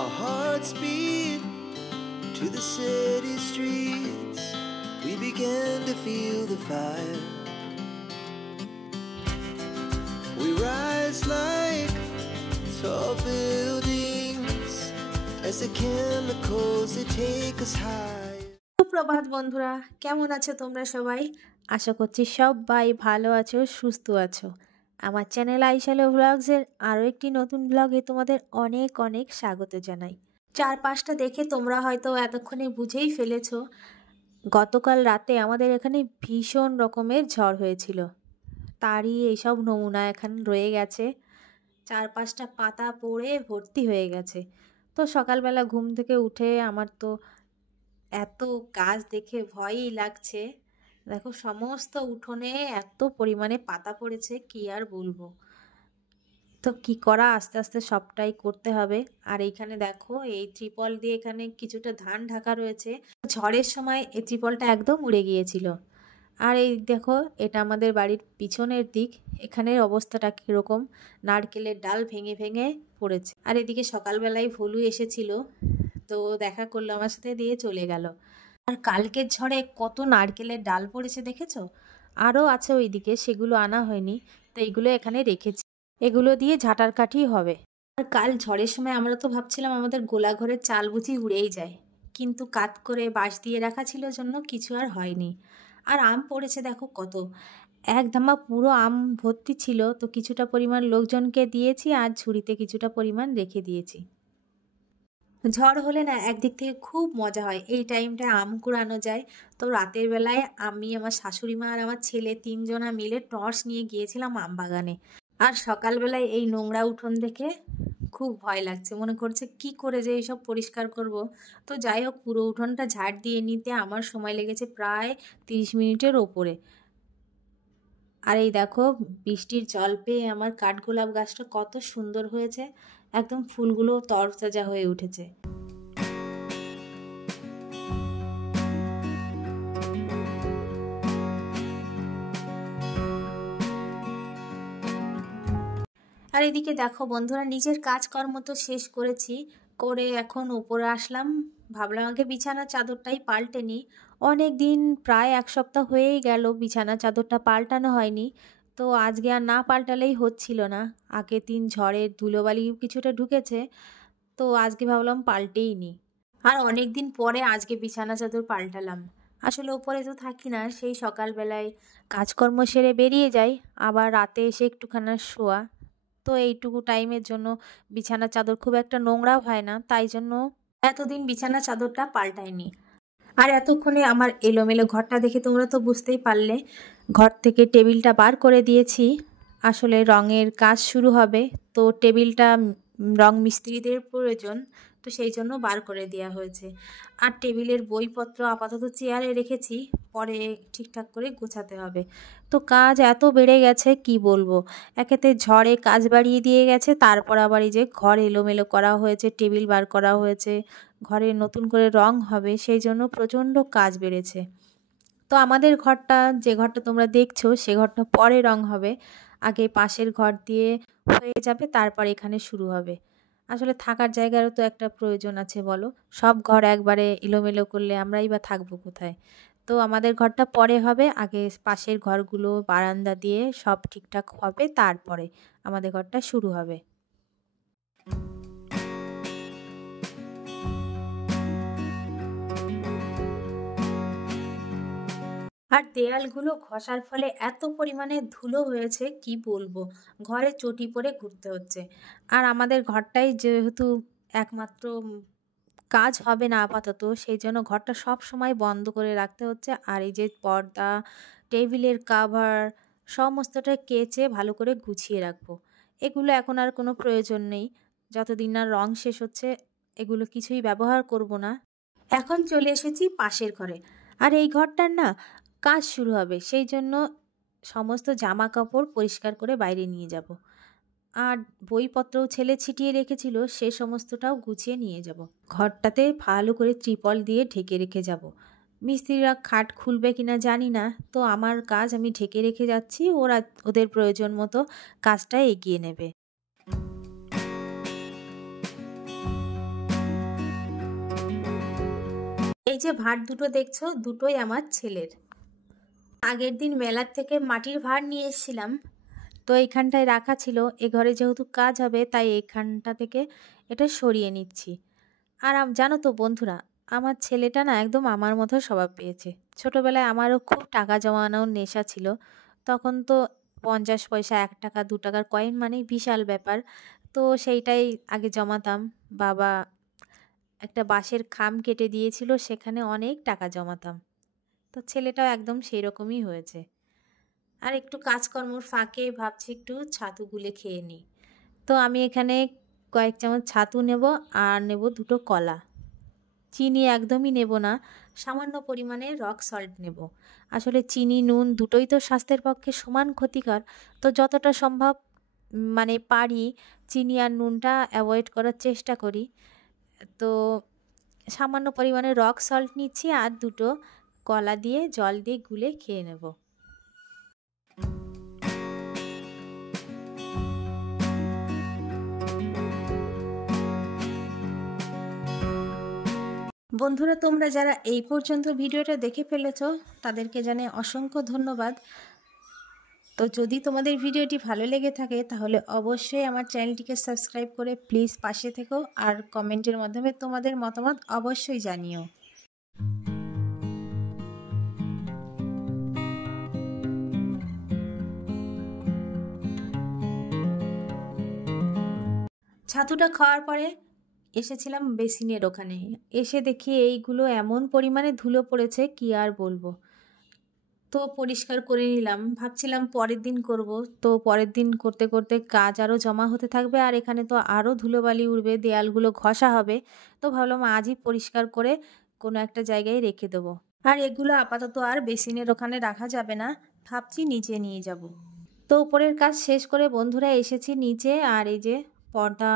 Our hearts beat to the city streets. We began to feel the fire. We rise like tall buildings as the chemicals they take us high. সুপ্রভাত বন্ধুরা, কেমন আছো তোমরা সবাই? আশা করছি সবাই ভালো আছো, সুস্থ আছো। আমার চ্যানেল আইশালো ভ্লগসের আরও একটি নতুন ব্লগে তোমাদের অনেক অনেক স্বাগত জানাই। চারপাশটা দেখে তোমরা হয়তো এতক্ষণে বুঝেই ফেলেছো, গতকাল রাতে আমাদের এখানে ভীষণ রকমের ঝড় হয়েছিল। তারই এইসব নমুনা এখন রয়ে গেছে। চারপাশটা পাতা পড়ে ভর্তি হয়ে গেছে। তো সকালবেলা ঘুম থেকে উঠে আমার তো এত গাছ দেখে ভয়ই লাগছে। দেখো সমস্ত উঠোনে এত পরিমাণে পাতা পড়েছে, কি আর বলবো। তো কি করা, আস্তে আস্তে সবটাই করতে হবে। আর এইখানে দেখো এই ত্রিপল দিয়ে এখানে কিছুটা ধান ঢাকা রয়েছে। ঝড়ের সময় এই ত্রিপলটা একদম উড়ে গিয়েছিল। আর এই দেখো এটা আমাদের বাড়ির পিছনের দিক, এখানের অবস্থাটা কীরকম, নারকেলের ডাল ভেঙে ভেঙে পড়েছে। আর এদিকে সকালবেলায় ভলু এসেছিল, তো দেখা করলো আমার সাথে, দিয়ে চলে গেল। আর কালকের ঝড়ে কত নারকেলের ডাল পড়েছে দেখেছো? আরও আছে ওইদিকে, সেগুলো আনা হয়নি, তো এইগুলো এখানে রেখেছি। এগুলো দিয়ে ঝাঁটার কাঠি হবে। আর কাল ঝড়ের সময় আমরা তো ভাবছিলাম আমাদের গোলাঘরের চাল বুঝি উড়েই যায়, কিন্তু কাত করে বাঁশ দিয়ে রাখা ছিল জন্য কিছু আর হয়নি। আর আম পড়েছে দেখো কত, এক ধামা পুরো আম ভর্তি ছিল। তো কিছুটা পরিমাণ লোকজনকে দিয়েছি আর ঝুড়িতে কিছুটা পরিমাণ রেখে দিয়েছি। ঝড় হলে না একদিক থেকে খুব মজা হয়, এই টাইমটায় আম কুড়ানো যায়। তো রাতের বেলায় আমি, আমার শাশুড়ি মা আর আমার ছেলে তিনজনা মিলে টর্চ নিয়ে গিয়েছিলাম আম বাগানে। আর সকালবেলায় এই নোংরা উঠোন দেখে খুব ভয় লাগছে, মনে করছে কি করে যে এইসব পরিষ্কার করব। তো যাই হোক, পুরো উঠোনটা ঝাড় দিয়ে নিতে আমার সময় লেগেছে প্রায় 30 মিনিটের ওপরে। আর এই দেখো বৃষ্টির জল পেয়ে আমার কাঠগোলাপ গাছটা কত সুন্দর হয়েছে, একদম ফুলগুলো তরতাজা হয়ে উঠেছে। আর এদিকে দেখো বন্ধুরা, নিজের কাজকর্ম তো শেষ করেছি, করে এখন উপরে আসলাম। ভাবলাম আগে বিছানা চাদরটাই পাল্টে নিই। অনেক দিন, প্রায় 1 সপ্তাহ হয়েই গেল বিছানা চাদরটা পাল্টানো হয়নি। তো আজকে আর না পাল্টালেই হচ্ছিল না। আগের দিন ঝড়ের ধুলোবালি কিছুটা ঢুকেছে, তো আজকে ভাবলাম পাল্টেই নিই। আর অনেক দিন পরে আজকে বিছানা চাদর পাল্টালাম। আসলে ওপরে তো থাকি না, সেই সকালবেলায় কাজকর্ম সেরে বেরিয়ে যাই, আবার রাতে এসে একটুখানি শোয়া। তো এইটুকু টাইমের জন্য বিছানা চাদর খুব একটা নোংরাও হয় না, তাই জন্য এতদিন বিছানা চাদরটা পাল্টাইনি। আর এতক্ষণে আমার এলোমেলো ঘরটা দেখে তোমরা তো বুঝতেই পারলে, ঘর থেকে টেবিলটা বার করে দিয়েছি। আসলে রঙের কাজ শুরু হবে, তো টেবিলটা রং মিস্ত্রিদের প্রয়োজন, তো সেই জন্য বার করে দেওয়া হয়েছে। আর টেবিলের বইপত্র আপাতত চেয়ারে রেখেছি, পরে ঠিকঠাক করে গোছাতে হবে। তো কাজ এত বেড়ে গেছে কি বলবো, একেতে ঝড়ে কাজ বাড়িয়ে দিয়ে গেছে, তারপর আবার এই যে ঘর এলোমেলো করা হয়েছে, টেবিল বার করা হয়েছে, ঘরে নতুন করে রং হবে, সেই জন্য প্রচণ্ড কাজ বেড়েছে। তো আমাদের ঘরটা, যে ঘরটা তোমরা দেখছো, সে ঘরটা পরে রং হবে। আগে পাশের ঘর দিয়ে হয়ে যাবে, তারপর এখানে শুরু হবে। আসলে থাকার জায়গারও তো একটা প্রয়োজন আছে বলো, সব ঘর একবারে এলোমেলো করলে আমরাই বা থাকবো কোথায়। তো আমাদের ঘরটা পরে হবে, আগে পাশের ঘরগুলো বারান্দা দিয়ে সব ঠিকঠাক হবে, তারপরে আমাদের ঘরটা শুরু হবে। আর দেয়ালগুলো ঘষার ফলে এত পরিমাণে ধুলো হয়েছে কি বলবো, ঘরে চটি পরে ঘুরতে হচ্ছে। আর আমাদের ঘরটাই যেহেতু একমাত্র কাজ হবে না আপাতত, সেই জন্য ঘরটা সব সময় বন্ধ করে রাখতে হচ্ছে। আর এই যে পর্দা, টেবিলের কাভার, সমস্তটা কেচে ভালো করে গুছিয়ে রাখবো। এগুলো এখন আর কোনো প্রয়োজন নেই, যতদিন না রং শেষ হচ্ছে এগুলো কিছুই ব্যবহার করব না। এখন চলে এসেছি পাশের ঘরে। আর এই ঘরটার না কাজ শুরু হবে, সেই জন্য সমস্ত জামা কাপড় পরিষ্কার করে বাইরে নিয়ে যাব। আর বইপত্রও ছেলে ছিটিয়ে রেখেছিল, সে সমস্তটাও গুছিয়ে নিয়ে যাব। ঘরটাতে ভালো করে ত্রিপল দিয়ে ঢেকে রেখে যাব। মিস্ত্রিরা খাট খুলবে কিনা জানি না, তো আমার কাজ আমি ঢেকে রেখে যাচ্ছি, ওরা ওদের প্রয়োজন মতো কাজটা এগিয়ে নেবে। এই যে ভাঁড় দুটো দেখছো, দুটোই আমার ছেলের। আগের দিন মেলার থেকে মাটির ভাঁড় নিয়ে এসেছিলাম, তো এইখানটায় রাখা ছিল। এ ঘরে যেহেতু কাজ হবে তাই এইখানটা থেকে এটা সরিয়ে নিচ্ছি। আর জানো তো বন্ধুরা, আমার ছেলেটা না একদম আমার মতো স্বভাব পেয়েছে। ছোটোবেলায় আমারও খুব টাকা জমানোর নেশা ছিল। তখন তো 50 পয়সা, 1 টাকা, 2 টাকার কয়েন মানেই বিশাল ব্যাপার। তো সেইটাই আগে জমাতাম। বাবা একটা বাঁশের খাম কেটে দিয়েছিল, সেখানে অনেক টাকা জমাতাম। তো ছেলেটাও একদম সেই রকমই হয়েছে। আর একটু কাজকর্মর ফাঁকে ভাবছি একটু ছাতু গুলে খেয়ে নিই। তো আমি এখানে কয়েক চামচ ছাতু নেব আর নেব 2টো কলা। চিনি একদমই নেব না, সামান্য পরিমাণে রক সল্ট নেব। আসলে চিনি নুন দুটোই তো স্বাস্থ্যের পক্ষে সমান ক্ষতিকর। তো যতটা সম্ভব মানে পারি চিনি আর নুনটা অ্যাভয়েড করার চেষ্টা করি। তো সামান্য পরিমাণে রক সল্ট নিচ্ছি আর 2টো কলা দিয়ে জল দিয়ে গুলে খেয়ে নেব। বন্ধুরা, তোমরা যারা এই পর্যন্ত ভিডিওটা দেখে ফেলেছো তাদেরকে জানাই অসংখ্য ধন্যবাদ। তো যদি তোমাদের ভিডিওটি ভালো লেগে থাকে তাহলে অবশ্যই আমার চ্যানেলটিকে সাবস্ক্রাইব করে প্লিজ পাশে থেকো আর কমেন্টের মাধ্যমে তোমাদের মতামত অবশ্যই জানিও। ছাতুটা খাওয়ার পরে এসেছিলাম বেসিনের ওখানে। এসে দেখি এইগুলো এমন পরিমাণে ধুলো পড়েছে কি আর বলবো। তো পরিষ্কার করে নিলাম, ভাবছিলাম পরের দিন করব। তো পরের দিন করতে করতে কাজ আরও জমা হতে থাকবে আর এখানে তো আরও ধুলোবালি উঠবে, দেয়ালগুলো ঘষা হবে। তো ভাবলাম আজই পরিষ্কার করে কোনো একটা জায়গায় রেখে দেবো। আর এগুলো আপাতত আর বেসিনের ওখানে রাখা যাবে না, ভাবছি নিচে নিয়ে যাব। তো উপরের কাজ শেষ করে বন্ধুরা এসেছি নিচে। আর এই যে পর্দা,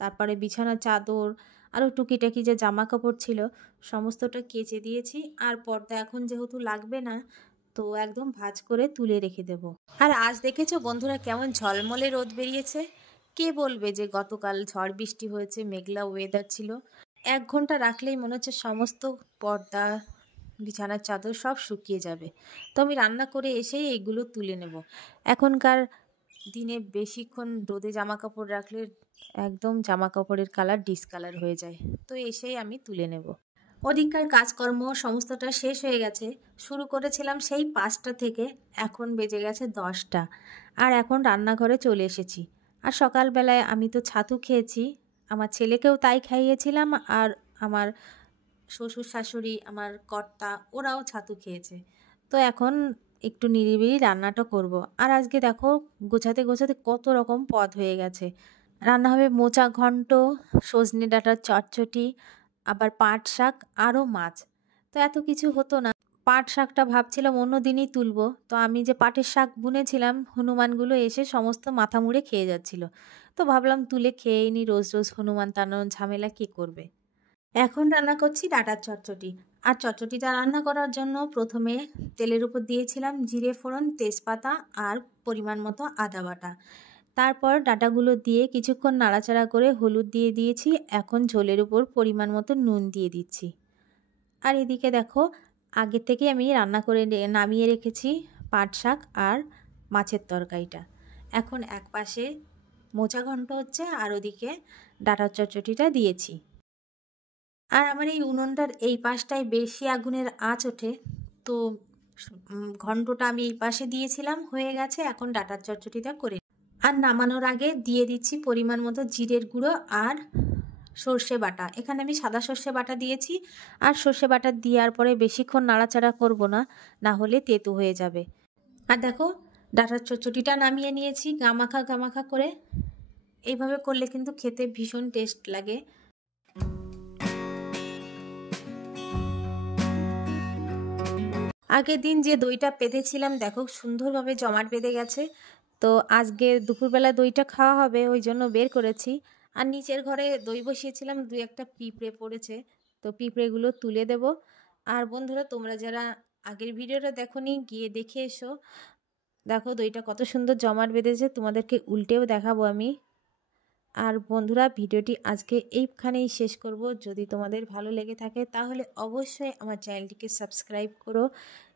তারপরে বিছানার চাদর, আরও টুকিটাকি যে জামা কাপড় ছিল সমস্তটা কেচে দিয়েছি। আর পর্দা এখন যেহেতু লাগবে না, তো একদম ভাঁজ করে তুলে রেখে দেব। আর আজ দেখেছো বন্ধুরা কেমন ঝলমলে রোদ বেরিয়েছে। কে বলবে যে গতকাল ঝড় বৃষ্টি হয়েছে, মেঘলা ওয়েদার ছিল। 1 ঘন্টা রাখলেই মনে হচ্ছে সমস্ত পর্দা, বিছানার চাদর সব শুকিয়ে যাবে। তো আমি রান্না করে এসেই এইগুলো তুলে নেব। এখনকার দিনে বেশিক্ষণ রোদে জামা কাপড় রাখলে একদম জামা কাপড়ের কালার ডিসকালার হয়ে যায়। তো এসেই আমি তুলে নেব। ওদিককার কাজকর্ম সমস্তটা শেষ হয়ে গেছে। শুরু করেছিলাম সেই 5টা থেকে, এখন বেজে গেছে 10টা। আর এখন রান্নাঘরে চলে এসেছি। আর সকালবেলায় আমি তো ছাতু খেয়েছি, আমার ছেলেকেও তাই খাইয়েছিলাম। আর আমার শ্বশুর শাশুড়ি, আমার কর্তা, ওরাও ছাতু খেয়েছে। তো এখন একটু নিরিবিলি রান্নাটা করব। আর আজকে দেখো গোছাতে গোছাতে কত রকম পদ হয়ে গেছে। রান্না হবে মোচা ঘন্ট, সজনে ডাঁটার চচ্চড়ি, আবার পাট শাক, আরও মাছ। তো এত কিছু হতো না। পাট শাকটা ভাবছিলাম অন্য দিনই তুলবো। তো আমি যে পাটের শাক বুনেছিলাম, হনুমানগুলো এসে সমস্ত মাথা মুড়ে খেয়ে যাচ্ছিল। তো ভাবলাম তুলে খেয়েই নি, রোজ রোজ হনুমান তাড়ানোর ঝামেলা কে করবে। এখন রান্না করছি ডাঁটার চচ্চড়ি। আর চচ্চড়িটা রান্না করার জন্য প্রথমে তেলের উপর দিয়েছিলাম জিরে ফোড়ন, তেজপাতা আর পরিমাণ মতো আদা বাটা। তারপর ডাঁটাগুলো দিয়ে কিছুক্ষণ নাড়াচাড়া করে হলুদ দিয়ে দিয়েছি। এখন ঝোলের উপর পরিমাণ মতো নুন দিয়ে দিচ্ছি। আর এদিকে দেখো আগে থেকে আমি রান্না করে নামিয়ে রেখেছি পাট শাক আর মাছের তরকারিটা। এখন এক পাশে মোচা ঘন্ট হচ্ছে আর ওদিকে ডাঁটার চচ্চড়িটা দিয়েছি। আর আমার এই উনুনটার এই পাশটায় বেশি আগুনের আঁচ ওঠে। তো ঘন্টটা আমি এই পাশে দিয়েছিলাম, হয়ে গেছে। এখন ডাঁটার চচ্চড়িটা করে আর নামানোর আগে দিয়ে দিচ্ছি পরিমাণ মতো জিরের গুঁড়ো আর সর্ষে বাটা। এখানে আমি সাদা সর্ষে বাটা দিয়েছি। আর সর্ষে বাটা দেওয়ার পরে বেশিক্ষণ নাড়াচাড়া করব না, না হলে তেতো হয়ে যাবে। আর দেখো ডাঁটার চচ্চড়িটা নামিয়ে নিয়েছি গামাখা গামাখা করে। এইভাবে করলে কিন্তু খেতে ভীষণ টেস্ট লাগে। আগের দিন যে দইটা পেতেছিলাম দেখো সুন্দরভাবে জমাট বেঁধে গেছে। তো আজকে দুপুরবেলা দইটা খাওয়া হবে, ওই জন্য বের করেছি। আর নিচের ঘরে দই বসিয়েছিলাম, 2-1টা পিঁপড়ে পড়েছে, তো পিঁপড়েগুলো তুলে দেব। আর বন্ধুরা তোমরা যারা আগের ভিডিওটা দেখোনি গিয়ে দেখে এসো। দেখো দইটা কত সুন্দর জমাট বেঁধেছে, তোমাদেরকে উল্টেও দেখাবো আমি। আর বন্ধুরা ভিডিওটি আজকে এইখানেই শেষ করব। যদি তোমাদের ভালো লেগে থাকে তাহলে অবশ্যই আমার চ্যানেলটিকে সাবস্ক্রাইব করো।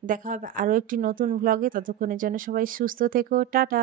দেখা হবে আরও একটি নতুন ভ্লগে। ততক্ষণের জন্য সবাই সুস্থ থেকো। টাটা।